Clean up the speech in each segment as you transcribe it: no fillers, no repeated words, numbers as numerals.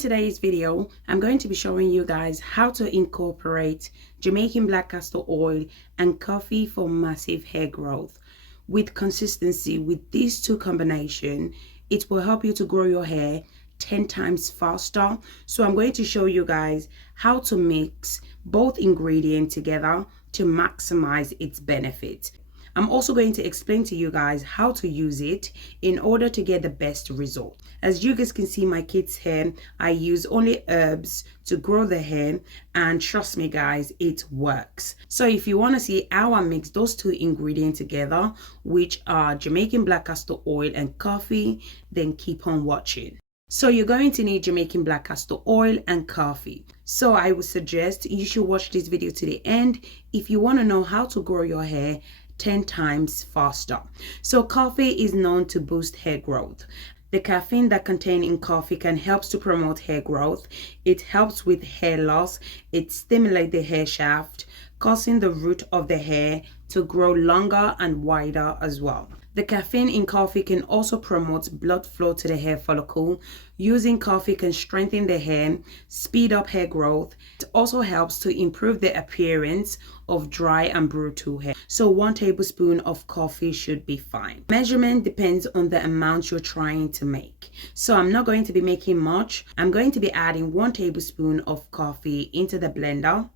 today's video, I'm going to be showing you guys how to incorporate Jamaican black castor oil and coffee for massive hair growth. With consistency, with these two combinations, it will help you to grow your hair 10 times faster. So I'm going to show you guys how to mix both ingredients together to maximize its benefit. I'm also going to explain to you guys how to use it in order to get the best result. As you guys can see my kids' hair, I use only herbs to grow the hair, and trust me guys, it works. So if you want to see how I mix those two ingredients together, which are Jamaican black castor oil and coffee, then keep on watching. So you're going to need Jamaican black castor oil and coffee. So I would suggest you should watch this video to the end if you want to know how to grow your hair 10 times faster. So coffee is known to boost hair growth. The caffeine that contained in coffee can help to promote hair growth. It helps with hair loss. It stimulates the hair shaft, causing the root of the hair to grow longer and wider as well. The caffeine in coffee can also promote blood flow to the hair follicle. Using coffee can strengthen the hair, speed up hair growth. It also helps to improve the appearance of dry and brittle hair. So 1 tablespoon of coffee should be fine. Measurement depends on the amount you're trying to make. So I'm not going to be making much. I'm going to be adding 1 tablespoon of coffee into the blender.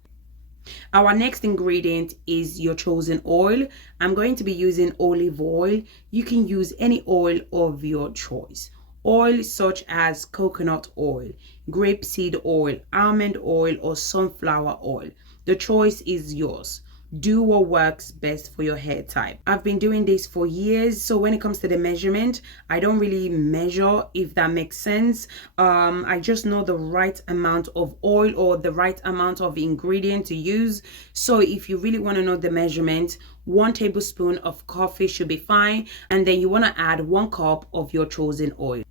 Our next ingredient is your chosen oil. I'm going to be using olive oil. You can use any oil of your choice. Oil such as coconut oil, grapeseed oil, almond oil, or sunflower oil. The choice is yours. Do what works best for your hair type. I've been doing this for years, so when it comes to the measurement, I don't really measure, if that makes sense. I just know the right amount of oil or the right amount of ingredient to use. So if you really want to know the measurement, 1 tablespoon of coffee should be fine, and then you want to add 1 cup of your chosen oil.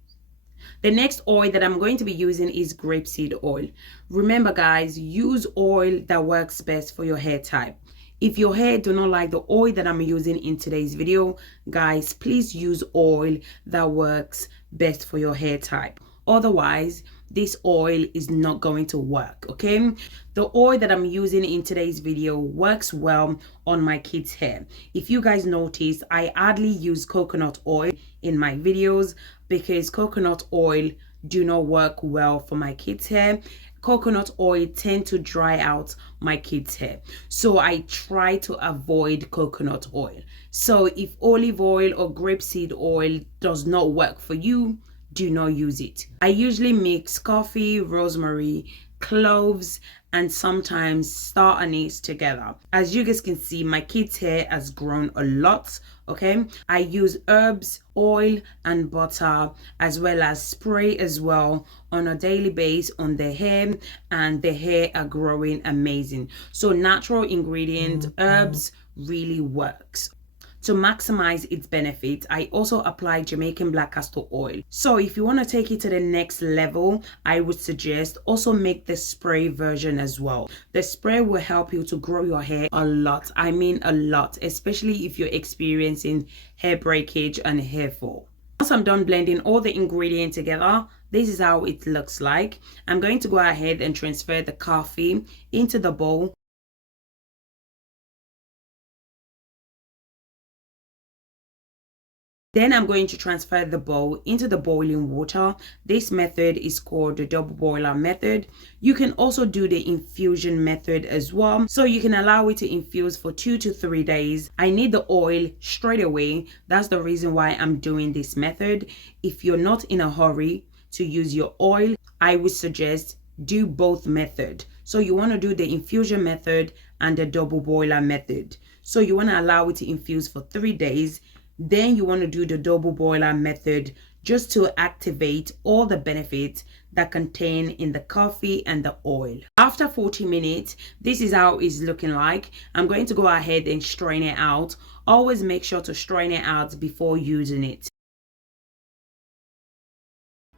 The next oil that I'm going to be using is grapeseed oil. Remember guys, use oil that works best for your hair type. If your hair do not like the oil that I'm using in today's video, guys, please use oil that works best for your hair type. Otherwise, this oil is not going to work, okay? The oil that I'm using in today's video works well on my kids' hair. If you guys notice, I hardly use coconut oil in my videos because coconut oil do not work well for my kids' hair. Coconut oil tend to dry out my kids' hair, so I try to avoid coconut oil. So if olive oil or grapeseed oil does not work for you, do not use it. I usually mix coffee, rosemary, cloves, and sometimes star anise together. As you guys can see, my kids' hair has grown a lot, okay? I use herbs, oil, and butter, as well as spray as well on a daily basis on the hair, and the hair are growing amazing. So natural ingredient, herbs really works. To maximize its benefit, I also apply Jamaican black castor oil. So if you want to take it to the next level, I would suggest also make the spray version as well. The spray will help you to grow your hair a lot. I mean a lot, especially if you're experiencing hair breakage and hair fall. Once I'm done blending all the ingredients together, this is how it looks like. I'm going to go ahead and transfer the coffee into the bowl. Then I'm going to transfer the bowl into the boiling water. This method is called the double boiler method. You can also do the infusion method as well. So you can allow it to infuse for 2 to 3 days. I need the oil straight away. That's the reason why I'm doing this method. If you're not in a hurry to use your oil, I would suggest do both methods. So you want to do the infusion method and the double boiler method. So you want to allow it to infuse for 3 days. Then you want to do the double boiler method just to activate all the benefits that contain in the coffee and the oil. After 40 minutes, this is how it's looking like. I'm going to go ahead and strain it out. Always make sure to strain it out before using it.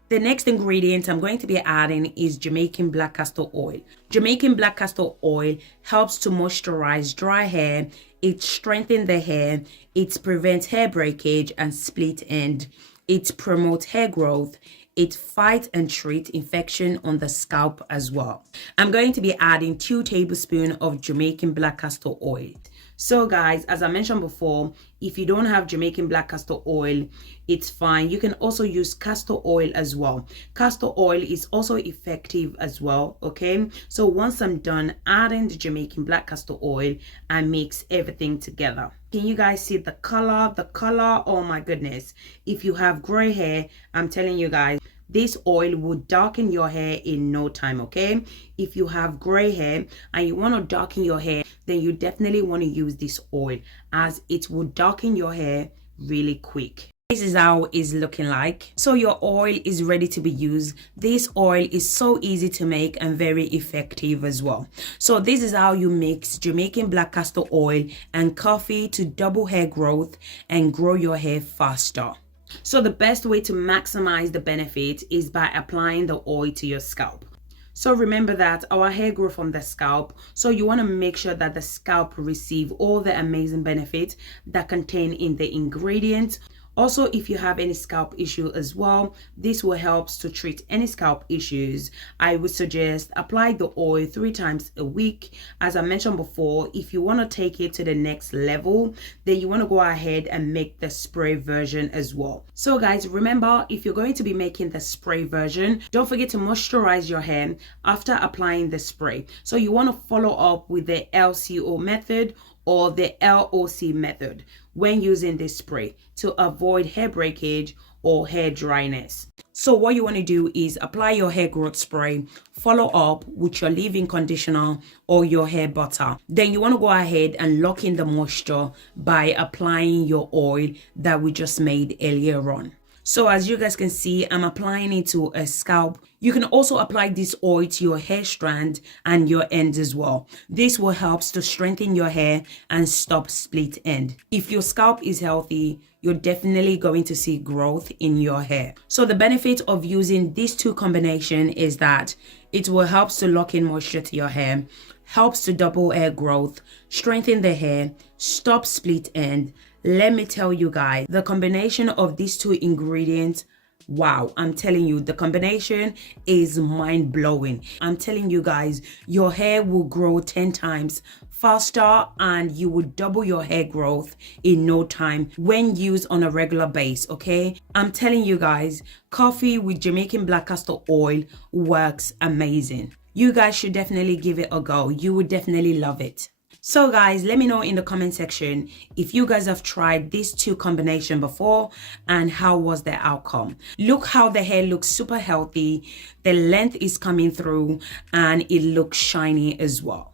The next ingredient I'm going to be adding is Jamaican black castor oil. Jamaican black castor oil helps to moisturize dry hair. It strengthens the hair. It prevents hair breakage and split end. It promotes hair growth. It fights and treats infection on the scalp as well. I'm going to be adding 2 tablespoons of Jamaican black castor oil. So guys, as I mentioned before, if you don't have Jamaican black castor oil, it's fine. You can also use castor oil as well. Castor oil is also effective as well, okay? So once I'm done adding the Jamaican black castor oil, I mix everything together. Can you guys see the color? The color, oh my goodness. If you have gray hair, I'm telling you guys, this oil will darken your hair in no time, okay? If you have gray hair and you want to darken your hair, then you definitely want to use this oil, as it will darken your hair really quick. This is how it's looking like. So your oil is ready to be used. This oil is so easy to make and very effective as well. So this is how you mix Jamaican black castor oil and coffee to double hair growth and grow your hair faster. So the best way to maximize the benefit is by applying the oil to your scalp. So remember that our hair grows from the scalp, so you want to make sure that the scalp receive all the amazing benefits that contain in the ingredients. Also, if you have any scalp issue as well, this will help to treat any scalp issues. I would suggest apply the oil 3 times a week. As I mentioned before, if you want to take it to the next level, then you want to go ahead and make the spray version as well. So guys, remember, if you're going to be making the spray version, don't forget to moisturize your hair after applying the spray. So you want to follow up with the LCO method or the LOC method when using this spray to avoid hair breakage or hair dryness. So what you want to do is apply your hair growth spray, follow up with your leave-in conditioner or your hair butter. Then you want to go ahead and lock in the moisture by applying your oil that we just made earlier on. So as you guys can see, I'm applying it to a scalp. You can also apply this oil to your hair strand and your ends as well. This will help to strengthen your hair and stop split end. If your scalp is healthy, you're definitely going to see growth in your hair. So the benefit of using these 2 combination is that it will help to lock in moisture to your hair, helps to double hair growth, strengthen the hair, stop split end. Let me tell you guys, the combination of these 2 ingredients, wow, I'm telling you, the combination is mind-blowing. I'm telling you guys, your hair will grow 10 times faster and you will double your hair growth in no time when used on a regular base, okay? I'm telling you guys, coffee with Jamaican black castor oil works amazing. You guys should definitely give it a go. You would definitely love it. So guys, let me know in the comment section if you guys have tried these 2 combination before and how was the outcome. Look how the hair looks super healthy, the length is coming through and it looks shiny as well.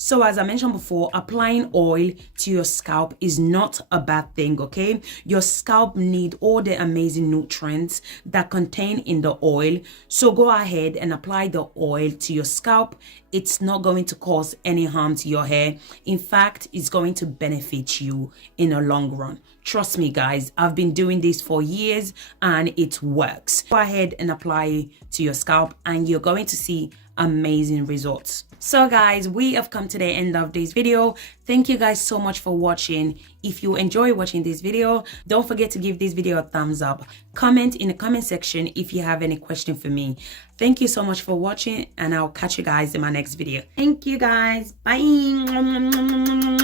So as I mentioned before, applying oil to your scalp is not a bad thing, okay? Your scalp needs all the amazing nutrients that contain in the oil. So go ahead and apply the oil to your scalp. It's not going to cause any harm to your hair. In fact, it's going to benefit you in a long run. Trust me guys, I've been doing this for years and it works. Go ahead and apply it to your scalp and you're going to see amazing results. So guys, we have come to the end of this video. Thank you guys so much for watching. If you enjoy watching this video, don't forget to give this video a thumbs up. Comment in the comment section if you have any question for me. Thank you so much for watching and I'll catch you guys in my next video. Thank you guys. Bye.